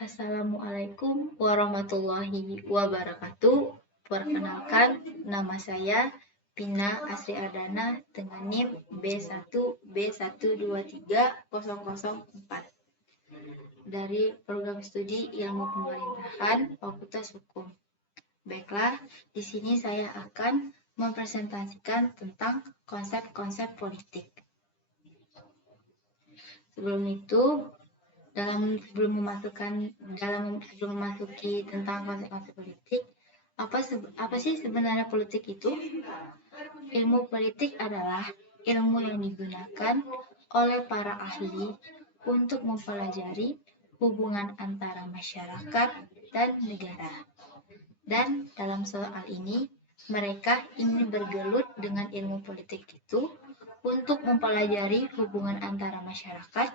Assalamualaikum warahmatullahi wabarakatuh. Perkenalkan, nama saya Pina Asri Ardana dengan NIM B1B1230004 dari Program Studi Ilmu Pemerintahan Fakultas Hukum. Baiklah, di sini saya akan mempresentasikan tentang konsep-konsep politik. Sebelum itu, sebelum memasuki tentang konsep-konsep politik, apa sih sebenarnya politik itu? Ilmu politik adalah ilmu yang digunakan oleh para ahli untuk mempelajari hubungan antara masyarakat dan negara. Dan dalam soal ini, mereka ingin bergelut dengan ilmu politik itu untuk mempelajari hubungan antara masyarakat,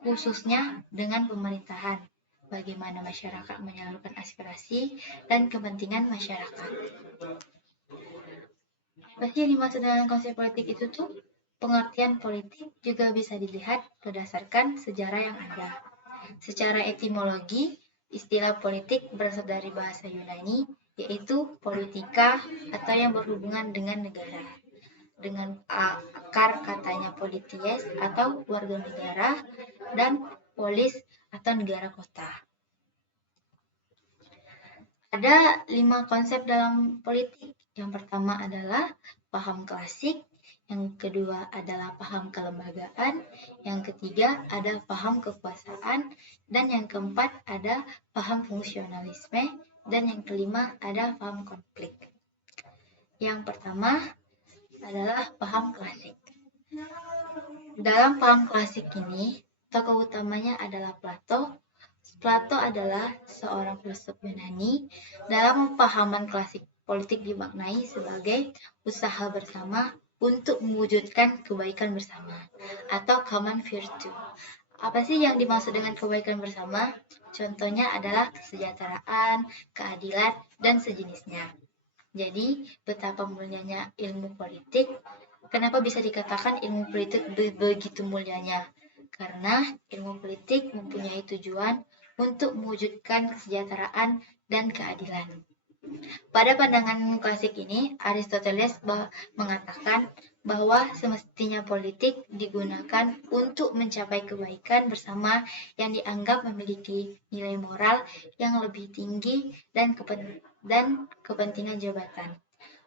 khususnya dengan pemerintahan, bagaimana masyarakat menyalurkan aspirasi dan kepentingan masyarakat. Apa sih yang dimaksud dengan konsep politik itu tuh? Pengertian politik juga bisa dilihat berdasarkan sejarah yang ada. Secara etimologi, istilah politik berasal dari bahasa Yunani, yaitu politika atau yang berhubungan dengan negara. Dengan akar katanya polities atau warga negara dan polis atau negara kota. Ada 5 konsep dalam politik. Yang pertama adalah paham klasik, yang kedua adalah paham kelembagaan, yang ketiga ada paham kekuasaan, dan yang keempat ada paham fungsionalisme, dan yang kelima ada paham konflik. Yang pertama adalah paham klasik. Dalam paham klasik ini, tokoh utamanya adalah Plato. Plato adalah seorang filsuf Yunani. Dalam pemahaman klasik, politik dimaknai sebagai usaha bersama untuk mewujudkan kebaikan bersama atau common virtue. Apa sih yang dimaksud dengan kebaikan bersama? Contohnya adalah kesejahteraan, keadilan, dan sejenisnya. Jadi, betapa mulianya ilmu politik. Kenapa bisa dikatakan ilmu politik begitu mulianya? Karena ilmu politik mempunyai tujuan untuk mewujudkan kesejahteraan dan keadilan. Pada pandangan klasik ini, Aristoteles mengatakan bahwa semestinya politik digunakan untuk mencapai kebaikan bersama yang dianggap memiliki nilai moral yang lebih tinggi dan kepentingan jabatan.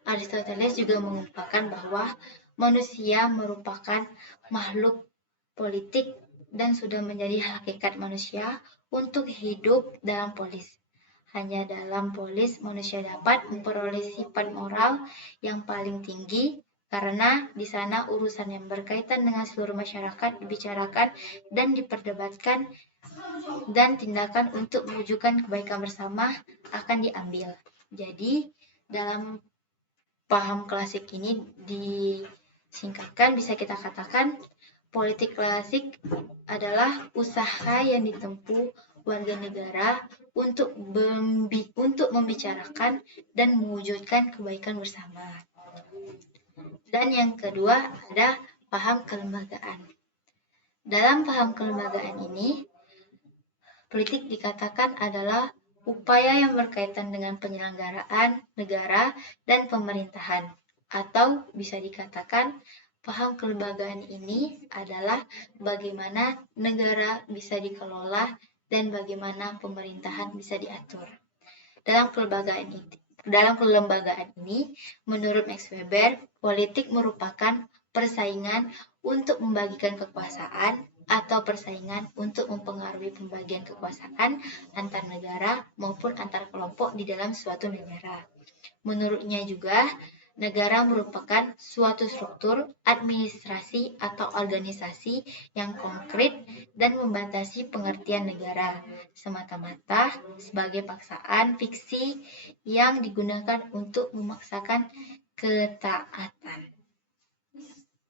Aristoteles juga mengungkapkan bahwa manusia merupakan makhluk politik dan sudah menjadi hakikat manusia untuk hidup dalam polis. Hanya dalam polis manusia dapat memperoleh sifat moral yang paling tinggi karena di sana urusan yang berkaitan dengan seluruh masyarakat dibicarakan dan diperdebatkan dan tindakan untuk mewujudkan kebaikan bersama akan diambil. Jadi, dalam paham klasik ini disingkatkan bisa kita katakan politik klasik adalah usaha yang ditempuh warga negara untuk membicarakan dan mewujudkan kebaikan bersama. Dan yang kedua ada paham kelembagaan. Dalam paham kelembagaan ini, politik dikatakan adalah upaya yang berkaitan dengan penyelenggaraan negara dan pemerintahan. Atau bisa dikatakan paham kelembagaan ini adalah bagaimana negara bisa dikelola dan bagaimana pemerintahan bisa diatur. Dalam kelembagaan ini, menurut Max Weber, politik merupakan persaingan untuk membagikan kekuasaan atau persaingan untuk mempengaruhi pembagian kekuasaan antar negara maupun antar kelompok di dalam suatu negara. Menurutnya juga, negara merupakan suatu struktur administrasi atau organisasi yang konkret dan membatasi pengertian negara semata-mata sebagai paksaan fiksi yang digunakan untuk memaksakan ketaatan.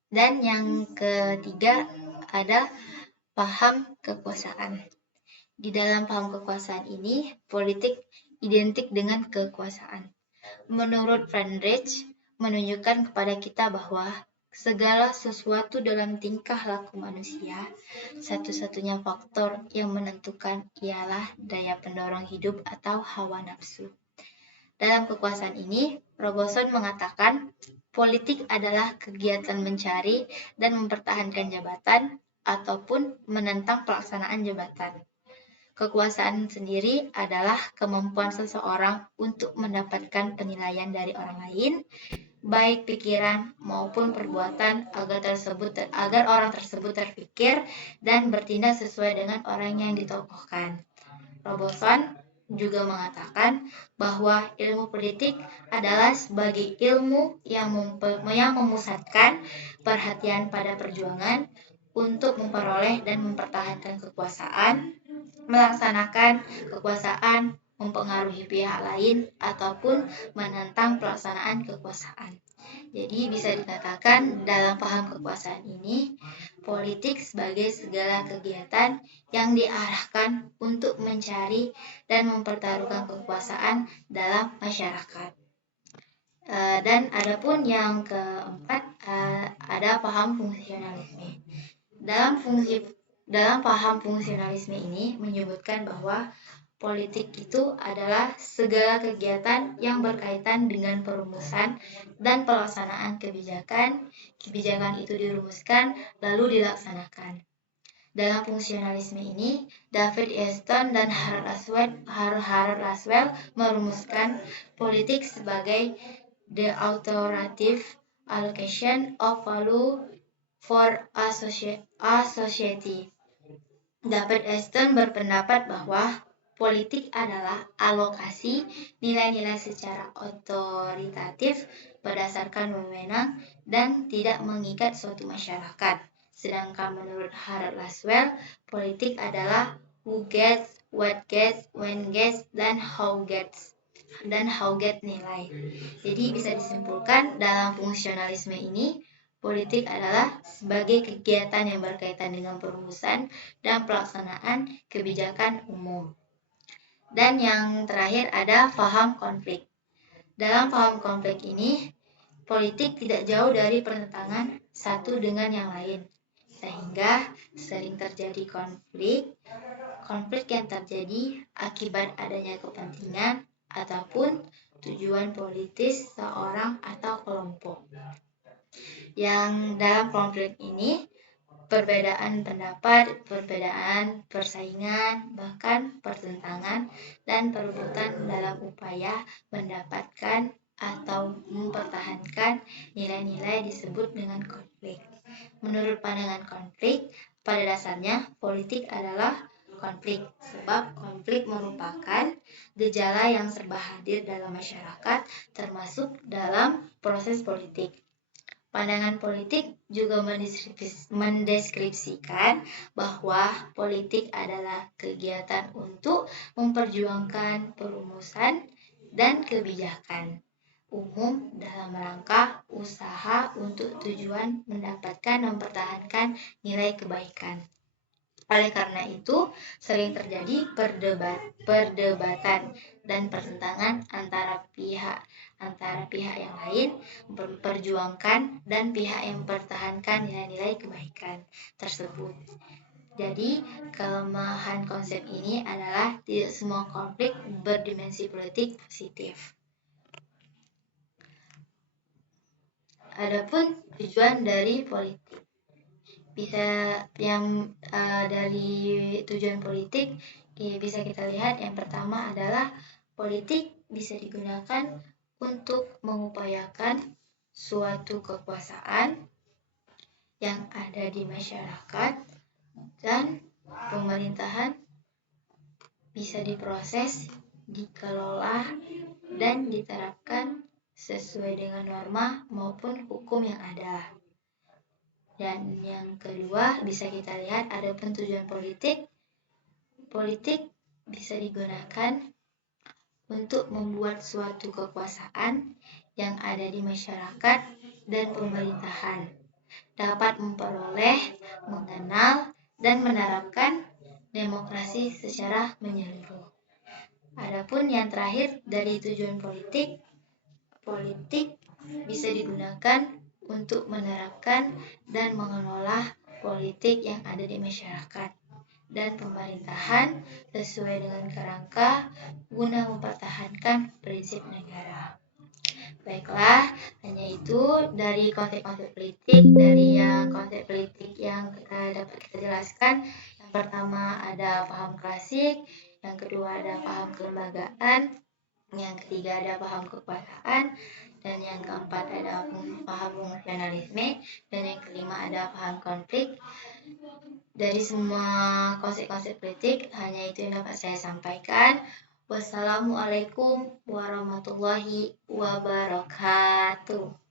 Dan yang ketiga ada paham kekuasaan. Di dalam paham kekuasaan ini, politik identik dengan kekuasaan. Menurut Friedrich, menunjukkan kepada kita bahwa segala sesuatu dalam tingkah laku manusia, satu-satunya faktor yang menentukan ialah daya pendorong hidup atau hawa nafsu. Dalam kekuasaan ini, Robertson mengatakan, politik adalah kegiatan mencari dan mempertahankan jabatan ataupun menentang pelaksanaan jabatan. Kekuasaan sendiri adalah kemampuan seseorang untuk mendapatkan penilaian dari orang lain, baik pikiran maupun perbuatan, agar orang tersebut terpikir dan bertindak sesuai dengan orang yang ditokohkan. Robertson juga mengatakan bahwa ilmu politik adalah sebagai ilmu yang memusatkan perhatian pada perjuangan untuk memperoleh dan mempertahankan kekuasaan, melaksanakan kekuasaan, mempengaruhi pihak lain, ataupun menentang pelaksanaan kekuasaan. Jadi bisa dikatakan dalam paham kekuasaan ini, politik sebagai segala kegiatan yang diarahkan untuk mencari dan mempertaruhkan kekuasaan dalam masyarakat. Dan adapun yang keempat, ada paham fungsionalisme. Dalam paham fungsionalisme ini menyebutkan bahwa politik itu adalah segala kegiatan yang berkaitan dengan perumusan dan pelaksanaan kebijakan. Kebijakan itu dirumuskan lalu dilaksanakan. Dalam fungsionalisme ini, David Easton dan Harold Laswell merumuskan politik sebagai the authoritative allocation of value for a society. David Easton berpendapat bahwa politik adalah alokasi nilai-nilai secara otoritatif berdasarkan wewenang dan tidak mengikat suatu masyarakat. Sedangkan menurut Harold Laswell, politik adalah who gets, what gets, when gets, dan how gets nilai. Jadi bisa disimpulkan dalam fungsionalisme ini, politik adalah sebagai kegiatan yang berkaitan dengan perumusan dan pelaksanaan kebijakan umum. Dan yang terakhir ada paham konflik. Dalam paham konflik ini, politik tidak jauh dari pertentangan satu dengan yang lain, sehingga sering terjadi konflik yang terjadi akibat adanya kepentingan ataupun tujuan politis seorang atau kelompok. Yang dalam konflik ini, perbedaan pendapat, perbedaan persaingan, bahkan pertentangan dan perebutan dalam upaya mendapatkan atau mempertahankan nilai-nilai disebut dengan konflik. Menurut pandangan konflik, pada dasarnya politik adalah konflik, sebab konflik merupakan gejala yang serba hadir dalam masyarakat, termasuk dalam proses politik. Pandangan politik juga mendeskripsikan bahwa politik adalah kegiatan untuk memperjuangkan perumusan dan kebijakan umum dalam rangka usaha untuk tujuan mendapatkan dan mempertahankan nilai kebaikan. Oleh karena itu, sering terjadi perdebatan dan pertentangan antara pihak yang lain memperjuangkan dan pihak yang mempertahankan nilai-nilai kebaikan tersebut. Jadi, kelemahan konsep ini adalah tidak semua konflik berdimensi politik positif. Adapun tujuan dari politik. Dari tujuan politik bisa kita lihat yang pertama adalah politik bisa digunakan untuk mengupayakan suatu kekuasaan yang ada di masyarakat dan pemerintahan bisa diproses, dikelola, dan diterapkan sesuai dengan norma maupun hukum yang ada. Dan yang kedua bisa kita lihat adapun tujuan politik. Politik bisa digunakan untuk membuat suatu kekuasaan yang ada di masyarakat dan pemerintahan dapat memperoleh, mengenal, dan menerapkan demokrasi secara menyeluruh. Adapun yang terakhir dari tujuan politik bisa digunakan untuk menerapkan dan mengelola politik yang ada di masyarakat dan pemerintahan sesuai dengan kerangka guna mempertahankan prinsip negara. Baiklah, hanya itu dari konsep-konsep politik, dari yang konsep politik yang dapat kita jelaskan. Yang pertama ada paham klasik, yang kedua ada paham kelembagaan, yang ketiga ada paham kekuasaan, dan yang keempat ada paham fungsionalisme, dan yang kelima ada paham konflik. Dari semua konsep-konsep politik, hanya itu yang dapat saya sampaikan. Wassalamualaikum warahmatullahi wabarakatuh.